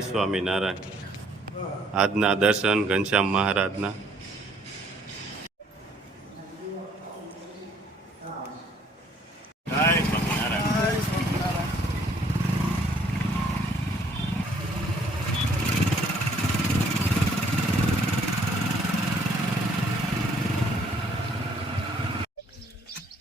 સ્વામિનારાયણ આજના દર્શન ઘનશ્યામ મહારાજના.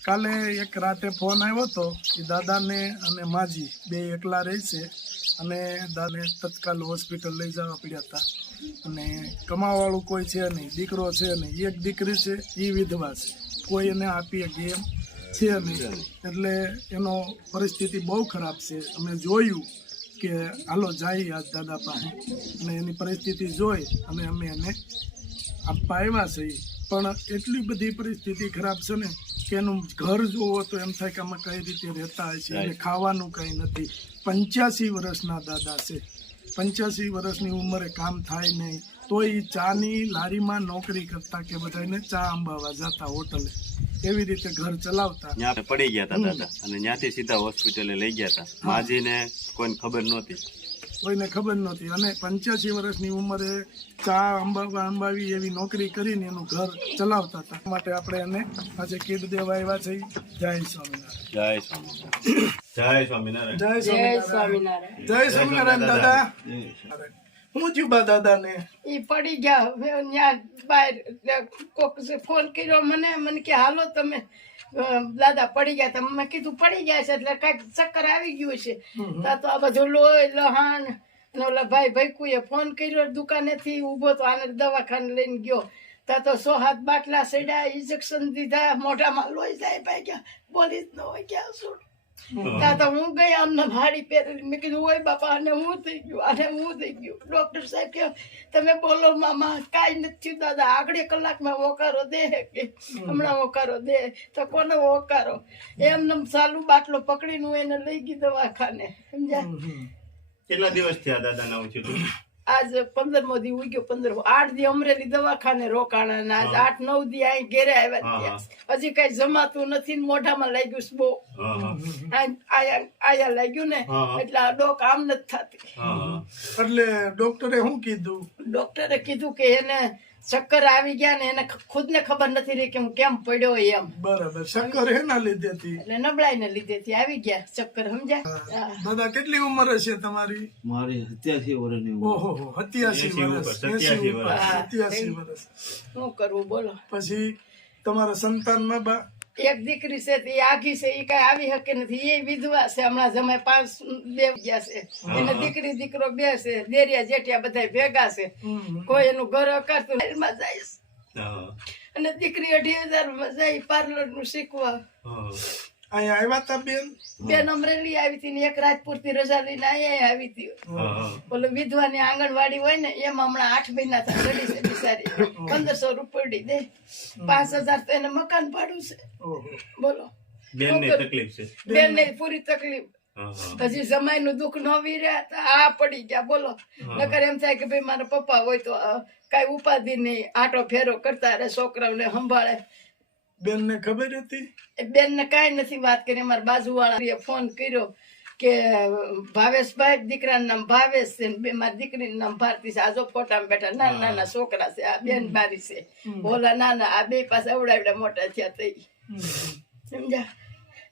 કાલે એક રાતે ફોન આવ્યો હતો કે દાદાને અને માજી બે એકલા રહે છે અને દાદાને તત્કાલ હોસ્પિટલ લઈ જવા પડ્યા હતા. અને કમાવાળું કોઈ છે નહીં દીકરો છે નહીં એક દીકરી છે એ વિધવા છે. કોઈ એને આપી શકે એમ છે નહીં. એટલે એનો પરિસ્થિતિ બહુ ખરાબ છે. અમે જોયું કે હાલો જાય આજ દાદા પાસે. અને એની પરિસ્થિતિ જોઈ અને અમે એને આપવા આવ્યા છીએ. પણ એટલી બધી પરિસ્થિતિ ખરાબ છે ને એનું ઘર જોવો તો એમ થાય કે આમાં કઈ રીતે રહેતા હશે અને ખાવાનું કંઈ નથી. પંચ્યાસી વર્ષના દાદા છે. પંચ્યાસી વર્ષની ઉંમરે કામ થાય નહીં. તો એ ચાની લારીમાં નોકરી કરતા કે બધાને ચા અંબાવા જતા હોટલે. એવી રીતે ઘર ચલાવતા. ત્યાં પડી ગયા હતા દાદા. અને ત્યાંથી સીધા હોસ્પિટલે લઈ ગયા હતા માજીને કોઈને ખબર નહોતી. કોઈને ખબર નહોતી. અને પંચ્યાસી વર્ષની ઉંમરે ચા અંબાવા અંબાવી એવી નોકરી કરીને એનું ઘર ચલાવતા હતા. માટે આપણે એને આજે કીટ દેવા આવ્યા છે. જય સ્વામિનારાયણ. જય સ્વામિનારાયણ. જય સ્વામિનારાયણ. જય સ્વામિનારાયણ. દાદા. હું છું બા દાદાને? એ પડી ગયા. હવે ન્યા બહાર કોક ફોન કર્યો મને મને કે હાલો તમે દાદા પડી ગયા તમે મેં કીધું પડી ગયા છે એટલે કંઈક ચક્કર આવી ગયું છે. તા તો આ બધું લોહી લહાણ ઓલા ભાઈ ભૈકુએ ફોન કર્યો દુકાનેથી ઊભો તો આને દવાખાને લઈને ગયો. તા તો સો હાથ બાટલા સડ્યા ઇન્જેક્શન દીધા મોઢામાં લોહી જાય ભાઈ ગયા બોલી જ ન હોય ક્યાં શું હું. ગઈ અમને ભાડી પહેરેલી મેં કીધું ઓય બાપા અને હું થઈ ગયું? અને હું થઈ ગયું? ડોક્ટર સાહેબ કે તમે બોલો મામા કાંઈ નથી થયું દાદા. આગળ કલાકમાં ઓકારો દે કે? હમણાં ઓકારો દે તો કોને ઓકારો એમને સાલું બાટલો પકડીને હું એને લઈ ગઈ દવાખાને. સમજ્યા? કેટલા દિવસ થયા દાદા ના થયું આજ પંદર મો દી ઉગ્યો પંદર આઠ દી અમરેલી દવાખાને રોકાણા ને આજ આઠ નવ દી અહીં ઘેરે આવ્યા હજી કઈ જમાતું નથી ને મોઢામાં લાગ્યું છે બહુ. આયા આયા લાગ્યું ને. એટલે આ ડોક આમ નથી થતી. એટલે ડોક્ટરે શું કીધું? ડોક્ટરે કીધું કે એને ચક્કર આવી ગયા ને એને ખુદ ને ખબર નથી રહી કે હું કેમ પડ્યો એમ. બરાબર ચક્કર એના લીધેથી એટલે નબળાઈ ને લીધે થી આવી ગયા ચક્કર સમજ્યા. દાદા કેટલી ઉંમર હશે તમારી? મારી સત્યાસી વર્ષની ઓહો સત્યાસી વર્ષ સત્યાસી વર્ષ. શું કરવું બોલો. પછી તમારા સંતાનમાં બા એક દીકરી છે તે આઘી છે એ કઈ આવી શકે નથી. એ વિધવા છે હમણાં જમે પાંચ દેવ ગયા છે. એને દીકરી દીકરો બે છે દેરિયા જેઠિયા બધા ભેગા છે. કોઈ એનું ઘર કરતું માં જાય અને દીકરી અઢી હજારમાં જાય પાર્લરનું શીખવા. અહીંયા આવ્યા તા બેન? બેન અમરેલી આવી હતી ને એક રાજપુરથી રજા લઈને અહીંયા આવી હતી. હા. વિધવા વિધવાની આંગણવાડી હોય ને એમાં હમણાં આઠ મહિના થાય ચડી છે બિચારી. પંદરસો રૂપિયા દે. પાંચ હજાર તો એને મકાન ભાડું છે. બોલો. બેન ને તકલીફ છે? બેન ને પૂરી તકલીફ. પછી હજી સમયનું દુઃખ ન વીર્યા તો આ પડી ગયા બોલો. નકર એમ થાય કે ભાઈ મારા પપ્પા હોય તો કઈ કાંઈ ઉપાધિ નહીં આટો ફેરો કરતા રહે છોકરાઓને સંભાળે. બેન ને ખબર હતી? એ બેનને કાંઈ નથી વાત કરી. અમારા બાજુવાળા ફોન કર્યો કે ભાવેશભાઈ દીકરાનું નામ ભાવેશ છે બે મારી દીકરીનું નામ ભારતી છે. આજો ફોટામાં બેઠા નાના નાના છોકરા છે. આ બેન મારી છે. ઓલા નાના આ બે પાસે અવડાવડા મોટા થયા થઈ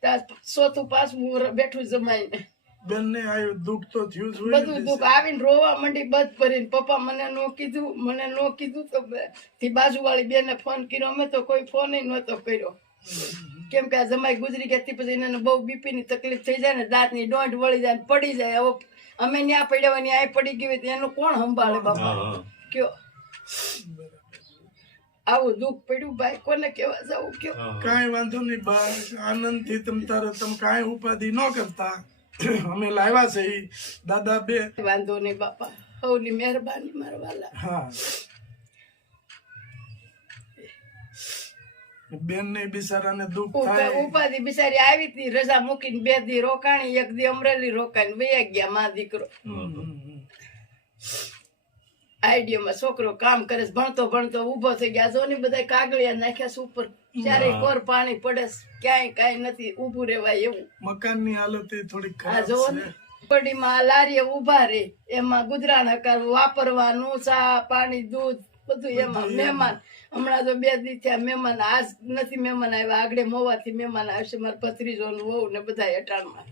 આ ચોથું પાછું બેઠું જમાઈને. બેન આવ્યું દુઃખ તો થયું જ બધું દુઃખ. આવીને રોવા માંડી બધ ભરીને. પપ્પા મને નો કીધું મને નો કીધું તો બે- થી બાજુવાળી બેને ફોન કર્યો. અમે તો કોઈ ફોન નહોતો કર્યો. કેમ કે આ જમાઈ ગુજરી ગયા પછી એને બહુ બીપી ની તકલીફ થઈ જાય ને દાંતની ડોંઢ વળી જાય ને પડી જાય. હવે અમે ન્યા પડ્યા હોય આ પડી ગઈ હોય તો એનું કોણ સંભાળે બાપા. કયો? આવું દુઃખ પડ્યું ભાઈ કોને કેવા જવું કયો? કાંઈ વાંધો નહીં બા. આનંદથી તમ તારે તમે કાંઈ ઉપાધિ ન કરતા. અમે લાવ્યા છે દાદા બે. વાંધો નહીં બાપા. હવની મહેરબાની મારા વાલા. હા. બેન ને બિચારાને દુઃખ થાય. ઉપાધિ બિચારી આવી હતી રજા મૂકીને બે દી રોકાણી એક દી અમરેલી રોકાઈને બે ગયા માં દીકરો. આઈડિયામાં છોકરો કામ કરે ભણતો ભણતો ઊભો થઈ ગયા જો ને બધા કાગળિયા નાખ્યા ઉપર. ચારે કોર પાણી પડે ક્યાંય કાંઈ નથી ઊભું રહેવાય એવું. મકાનની હાલત થોડી ખરાબ છે. પડીમાં લારીએ ઊભા રે એમાં ગુજરાન કરવું વાપરવાનું ચા પાણી દૂધ બધું એમાં મહેમાન. હમણાં તો બે દી થયા મહેમાન આજ નથી મહેમાન આવ્યા આગળ મોવાથી મહેમાન આવશે મારા ભત્રીજો નું? વહુ ને? બધા હેઠાણમાં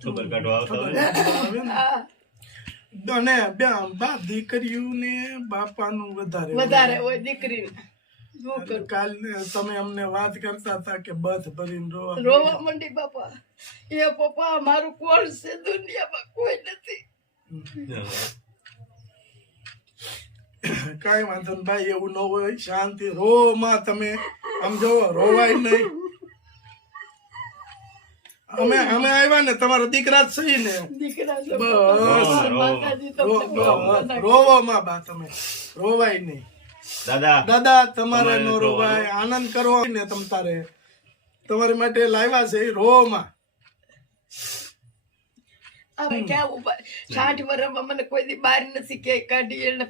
ખબર કાઢવા આવતા હોય ને. હા અને બે બા દીકરીયું ને બાપાનું વધારે વધારે હોય દીકરી કાલ તમે અમને વાત કરતા હતા કે બથ ભરીને રોવા રોવા મંડી બાપા. એ પપ્પા મારું કોણ છે? દુનિયામાં કોઈ નથી. કઈ વાંધો ભાઈ એવું ન હોય. શાંતિ. રો માં તમે. આમ જો રોવાય નહીં. અમે અમે આવ્યા ને તમારા દીકરા જ સહી ને. બસ. રોવો માં બા તમે. રોવાય નહીં. દાદા દાદા તમારે તમારે નો રોવાય. આનંદ કરવો ને તમ તારે. તમારી માટે લાવ્યા છે રો માં. અમે ક્યાં ઊભા સાઠ વર્ષમાં મને કોઈ દી બહાર નથી કે કાઢી એને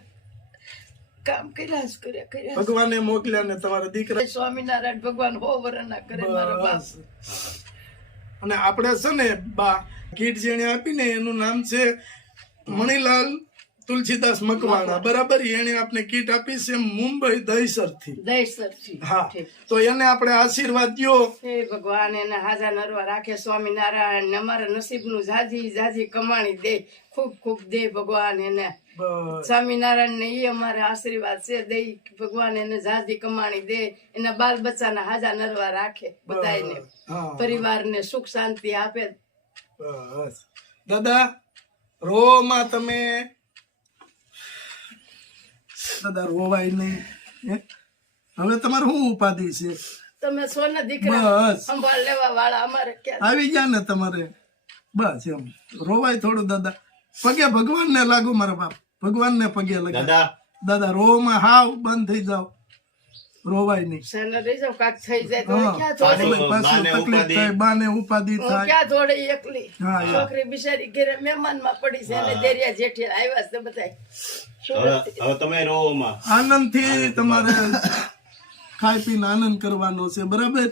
કામ કર્યા જ કર્યા કર્યા ભગવાને મોકલ્યા ને તમારા દીકરા. સ્વામિનારાયણ ભગવાન હો વરના કરે મારા બાપ. અને આપણે છે ને બા કીટ જેને આપીને એનું નામ છે મણીલાલ તુલસીદાસ મકવાણા બરાબર? એને આપણે કીટ આપી છે મુંબઈ દહીસરથી દહેશતથી. હા તો એને આપણે આશીર્વાદ દો હે ભગવાન એને હાજા નરવા રાખે સ્વામિનારાયણ ને અમારા નસીબનું જાજી જાજી કમાણી દે. ખૂબ ખૂબ દે ભગવાન એને. સ્વામિનારાયણ ને એ અમારે આશીર્વાદ છે. દે ભગવાન એને જાજી કમાણી દે. એના બાલ બચ્ચાના હાજા નરવા રાખે બધાને પરિવાર પરિવારને સુખ શાંતિ આપે. બસ. દાદા રો માં તમે દાદા રોવાય નહીં હવે તમારે શું ઉપાધિ છે? તમે સોના દીકરા બસ. સંભાળ લેવા વાળા અમારે ક્યાં? આવી ગયા ને તમારે? બસ એમ. રોવાય થોડું દાદા. પગે ભગવાન ને લાગુ મારા બાપ. ભગવાન ને પગે લગા. દાદા. દાદા રોવામાં હાવ બંધ થઈ જાવ રોવાય નહીં. સેલરી કાક થઈ જાય તો ક્યાં થોડી તકલીફ ઉપાધિ. થાય બાને ઉપાધિ થાય. ક્યાં થોડી એકલી? હા, છોકરી બિચારી ઘરે મહેમાનમાં પડી છે અને દેરિયા જેઠી આવ્યા છે બધા હવે હવે તમે રોવામાં. આનંદથી તમારે ખાઈ પીને આનંદ કરવાનો છે બરાબર?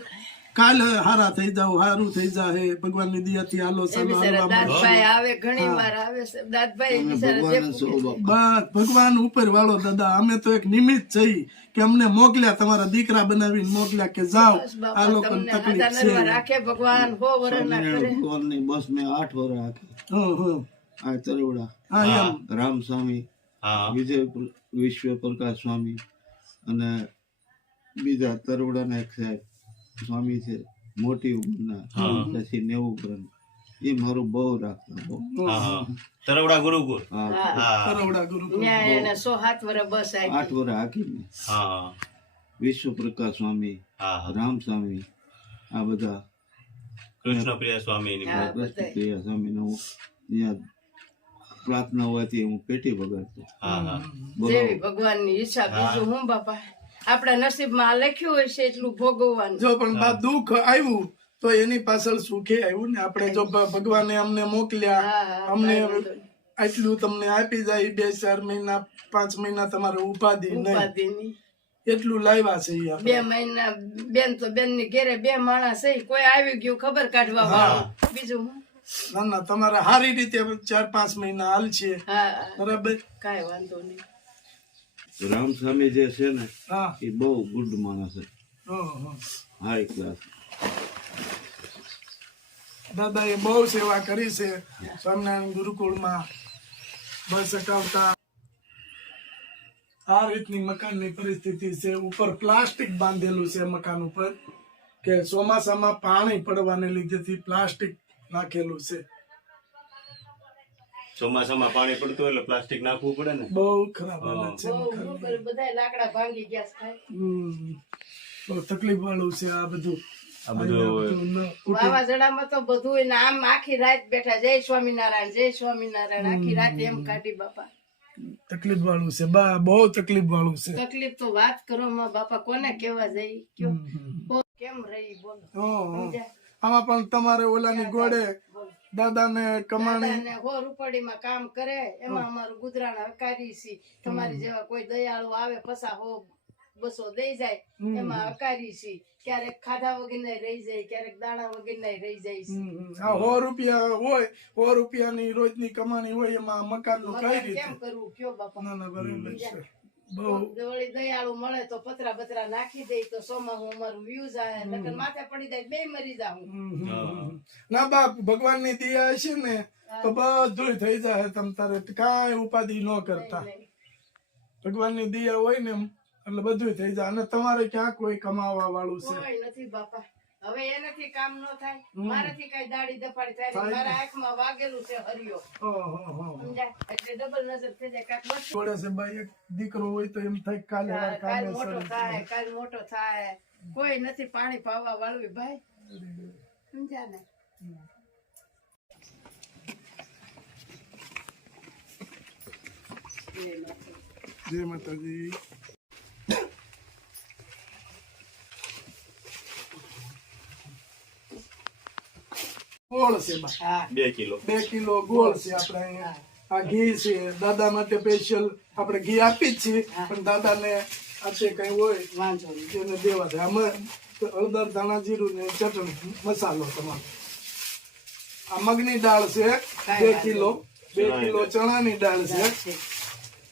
કાલે હારા થઈ જાવ હારું થઈ જાય ભગવાનની દિયાથી હાલો. દાદભાઈ આવે ઘણી વાર આવે દાદભાઈ બસ ભગવાન ઉપર વાળો દાદા અમે તો એક નિમિત્ત છીએ કે અમને મોકલ્યા તમારા દીકરા બનાવીને મોકલ્યા કે જાઓ. આ લોકોને તકલીફ છે. રાખે ભગવાન હો વરના કરે. ભગવાનની બસ મેં આઠ વર રાખે. હં, હં. આ તરવડા. હા રામ સ્વામી વિજય વિશ્વ પ્રકાશ સ્વામી અને બીજા તરવડાના એક સાહેબ. સ્વામી છે મોટી ઉંમરના પછી નેવું વર્ષ એ મારું બહુ રાખતા બહુ હા હા. તરવડા ગુરુકુળ. હા. હા. કરોડા ગુરુ સો હાથ વર બસ આવી આઠ વર્ષ હાકી વિશ્વ પ્રકાશ સ્વામી રામ સ્વામી આ બધા. કૃષ્ણપ્રિય સ્વામીની હા, કૃષ્ણ પ્રિય સ્વામીને હું ત્યાં પ્રાર્થના હોવાથી હું પેટી બગાડતો હા હા. જેવી ભગવાનની ઈચ્છા બીજું હું બાપા? આપણા નસીબમાં લખ્યું હશે એટલું ભોગવવાનું. જો પણ બા દુઃખ આવ્યું તો એની પાછળ સુખે આવ્યું ને? આપણે જો ભગવાને અમને મોકલ્યા અમને. આટલું તમને આપી જાય બે ચાર મહિના પાંચ મહિના તમારે ઉપાધિ નહીં. એટલું લાવ્યા છે બે મહિના બેન તો બેનની ઘેરે બે માણસ છે કોઈ આવી ગયું ખબર કાઢવા વાળું. બીજું હું? ના ના તમારે સારી રીતે ચાર પાંચ મહિના હાલ છે. બરાબર? કાઈ વાંધો નહીં. રામ સ્વામી જે છે ને એ બહુ ગુડ માણસ છે. હાઈ ક્લાસ દાદાએ બહુ સેવા કરી છે. સ્વામિનારાયણ ગુરુકુળમાં બસ અકાવતા આ રીતની મકાનની પરિસ્થિતિ છે. ઉપર પ્લાસ્ટિક બાંધેલું છે મકાન ઉપર કે ચોમાસામાં પાણી પડવાને લીધેથી પ્લાસ્ટિક નાખેલું છે. ચોમાસામાં પાણી પડતું એટલે પ્લાસ્ટિક નાખવું પડે ને. બહુ ખરાબ હાલત છે બધા લાકડા ભાંગી ગયા છે બહુ તકલીફ વાળું છે આ બધું. આ બધું વાવાઝોડામાં તો બધું આમ આખી રાત બેઠા જય સ્વામિનારાયણ જય સ્વામિનારાયણ આખી રાત એમ કાઢી બાપા. તકલીફ વાળું છે બા બહુ તકલીફ વાળું છે. તકલીફ તો વાત કરો માં બાપા કોને કેવા જઈ? કેમ રહી બોલો? આમાં પણ તમારે ઓલાની ગોળે દાદાને કમાણી. અને હો રૂપાડીમાં કામ કરે એમાં અમારું ગુજરાન હકારી છે. તમારી જેવા કોઈ દયાળુ આવે પસા હો બસો દઈ જાય એમાં અકારી છે. ક્યારેક ખાધા વગર રહી જાય ક્યારેક દાણા વગર રહી જાય છે. રૂપિયા આ સો રૂપિયા હોય સો રૂપિયાની રોજની કમાણી હોય એમાં મકાનનું કઈ રીતે? કેમ કરવું? કયો બાપા? ના ના બરાબર છે દયાળુ મળે તો પતરા બતરા નાખી દે તો સોમાં હું અમારું વ્યૂ જાય નકર માથે પડી જાય બે મરી જાઉં. હમ, હમ, હમ. ના બાપ ભગવાનની દયા હશે ને તો બધું થઈ જાય તમ તારે કાંઈ ઉપાધિ ન કરતા. ભગવાનની દયા હોય ને એટલે બધું થઈ જાય અને તમારે ક્યાં કોઈ કમાવા વાળું છે નથી બાપા. હવે એનાથી કામ ન થાય. મારાથી કઈ દાડી દફાડી થાય મારા આંખમાં વાગેલું છે હરિયો. એટલે ડબલ નજર થઈ જાય. કાંઈક છોડે છે ભાઈ એક દીકરો હોય તો એમ થાય કાલે કાલ મોટો થાય કાલ મોટો થાય. કોઈ નથી પાણી પાવા વાળવી ભાઈ. સમજ્યા ને. જય માતાજી. ગોળ છે બે કિલો. બે કિલો ગોળ છે આપણે અહીંયા. આ ઘી છે. દાદા માટે સ્પેશિયલ આપણે ઘી આપી જ છીએ. પણ દાદાને આજે કઈ હોય વાંચો એને દેવા છે આમાં હળદર ધાણા જીરું ને ચટણી મસાલો તમારો. આ મગની દાળ છે બે કિલો. બે કિલો ચણાની દાળ છે. છે.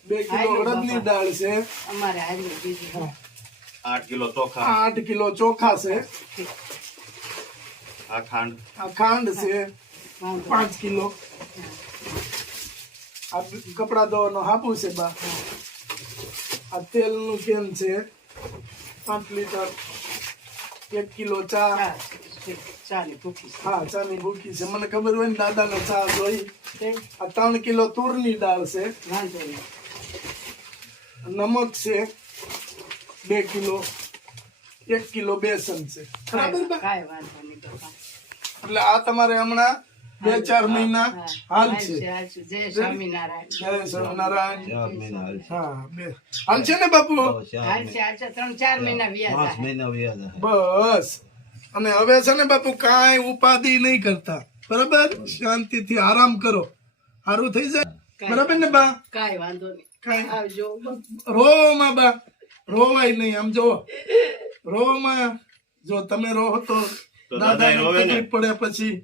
બે કિલો અડદની દાળ છે. અમારે આઠ કિલો ચોખા. આઠ કિલો ચોખા છે. આ ખાંડ. આ ખાંડ છે. પાંચ કિલો. આ કપડા ધોવાનો હાપુ છે બા. આ તેલનું કેન છે. પાંચ લીટર. એક કિલો ચા. હા, ઠીક. ચાલે હા ચાની ભૂકી છે. મને ખબર હોય ને દાદાનો ચા જોઈ. આ ત્રણ કિલો તુરની દાળ છે. નમક છે બે કિલો. એક કિલો બેસન છે. બરાબર. એટલે આ તમારે હમણાં બે ચાર મહિના હાલ છે. જય સ્વામિનારાયણ. જય સ્વામિનારાયણ. હાલ છે. હા હાલ છે ને બાપુ? ત્રણ ચાર મહિના બસ. અને હવે છે ને બાપુ કાંઈ ઉપાધિ નહીં કરતા. બરાબર? શાંતિથી આરામ કરો. સારું થઈ જાય? બરાબર ને બા? કાંઈ વાંધો નહીં. કાંઈ આવજો. રોમાં બા. રોવાય નહીં. આમ જો રોમાં જો તમે રોહો તો દાદાને તકલીફ પડે પછી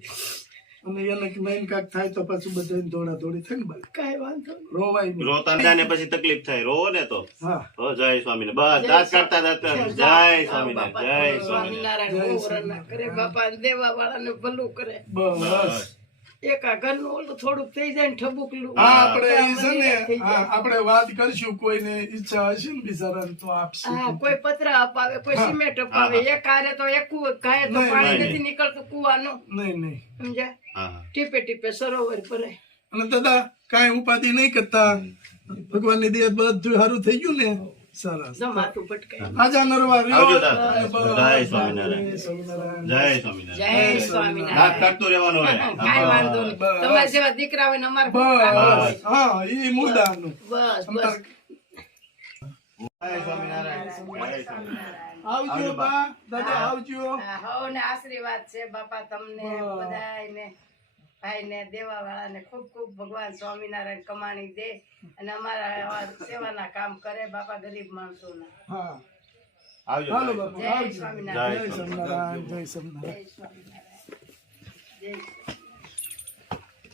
અને એને નહીં કાક થાય તો પાછું બધાને દોડા દોડી થાય ને બા કાંઈ વાંધો રોવાય નહીં. રોતા ને પછી તકલીફ થાય. રોવો ને તો. હા. જય સ્વામી બસ દાસ કરતા દાંત જય સ્વામિનારાયણ જય સ્વામિનારાયણ કરે બાપા દેવા વાળાને ભલું કરે. બસ. એક આ ઘરનું ઓલું થોડુંક થઈ જાય ને ઠબુકલું હા આપણે ઈ છે મંદિરે ને હા, આપણે વાત કરશું કોઈને ઈચ્છા હશે ને બિચારાને તો આપશે હા કોઈ પતરા અપાવે કોઈ સિમેન્ટ અપાવે એક હારે તો એક કુવો કાંઈ તો નહીં, પાણી નહીં. નથી નીકળતું કુવાનું. નહીં નહીં. સમજ્યા? હા ટીપે ટીપે સરોવર ભરાય અને દાદા કાંઈ ઉપાધિ નહીં કરતા. ભગવાનની દયા બધું સારું થઈ ગયું ને? સરસ. જો માથું ભટકાય આજા નરવા આવજો અને જય સ્વામિનારાયણ. જય સ્વામિનારાયણ. જય સ્વામિનારાયણ. જય સ્વામિનારાયણ. દાંત કાઢતું રહેવાનું હોય કાંઈ વાંધો નહીં. બસ. તમારા જેવા દીકરા હોય ને અમારે કોઈ કામ હોય. બસ. હા ઈ મુદ્દાનું. બસ બસ. જય સ્વામિનારાયણ. આવજો બા. દાદા આવજો. હા, ને આશીર્વાદ છે બાપા તમને બધાયને. ભાઈને દેવા વાળાને ખૂબ ખૂબ ભગવાન સ્વામિનારાયણ કમાણી દે અને અમારા સેવાના કામ કરે બાપા ગરીબ માણસોના. હા. આવજો જય સ્વામિનારાયણ. જય સ્વામિનારાયણ. જય સ્વામિનારાયણ. જય સ્વામિનારાયણ. જય